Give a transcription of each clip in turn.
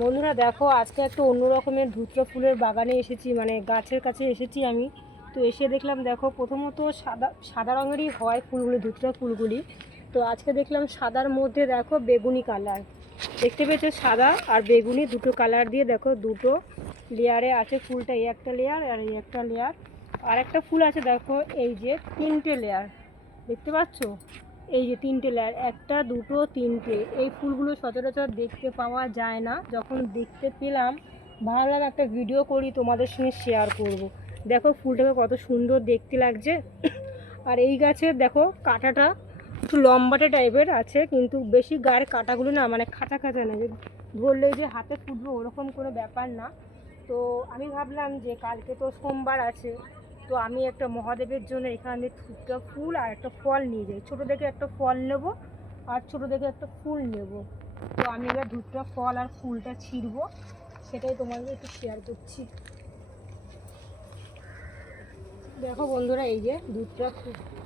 বন্ধুরা দেখো, আজকে একটা অন্য রকমের ধুতরা ফুলের বাগানে এসেছি, মানে গাছের কাছে এসেছি আমি। তো এসে দেখলাম, দেখো প্রথমত সাদা সাদা রঙেরই হয় ফুলগুলি, ধুতরা ফুলগুলি। তো আজকে দেখলাম সাদার মধ্যে দেখো বেগুনি কালার, দেখতে পেয়েছো? সাদা আর বেগুনি দুটো কালার দিয়ে দেখো দুটো লেয়ারে আছে ফুলটা, এই একটা লেয়ার আর এই একটা লেয়ার। আর একটা ফুল আছে দেখো, এই যে তিনটে লেয়ার, দেখতে পাচ্ছ? এই যে তিনটে লেয়ার, একটা দুটো তিনটে। এই ফুলগুলো সচরাচর দেখতে পাওয়া যায় না। যখন দেখতে পেলাম ভাবলাম একটা ভিডিও করি, তোমাদের সঙ্গে শেয়ার করব। দেখো ফুলটাকে কত সুন্দর দেখতে লাগছে। আর এই গাছের দেখো কাঁটাটা একটু লম্বাটে টাইপের আছে, কিন্তু বেশি গায়ের কাঁটাগুলো না, মানে খাঁচা খাঁচা না, যে ধরলে যে হাতে ফুটবে ওরকম কোনো ব্যাপার না। তো আমি ভাবলাম যে কালকে তো সোমবার আছে, তো আমি একটা মহাদেবের জন্য এখানে দুটো ফুল আর একটা ফল নিয়ে যাই। ছোটো দেখে একটা ফল নেব আর ছোটো দেখে একটা ফুল নেব। তো আমি এবার দুটো ফল আর ফুলটা ছিঁড়বো, সেটাই তোমাদের একটু শেয়ার করছি। দেখো বন্ধুরা, এই যে দুটো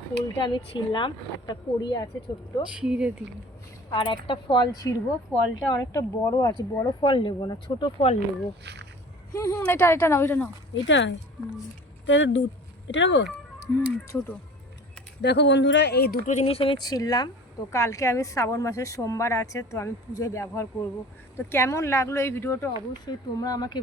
ফুলটা আমি ছিঁড়লাম, একটা কড়ি আছে ছোট্ট, ছিঁড়ে দিল। আর একটা ফল ছিঁড়বো। ফলটা অনেকটা বড় আছে, বড় ফল নেব না, ছোট ফল নেব। এটা এটা নাও, এটা নাও। এটা তাহলে এটা নেবো। ছোট। দেখো বন্ধুরা, এই দুটো জিনিস আমি ছিললাম। তো কালকে আমি শ্রাবণ মাসের সোমবার আছে, তো আমি পুজোয় ব্যবহার করব। তো কেমন লাগলো এই ভিডিওটা অবশ্যই তোমরা আমাকে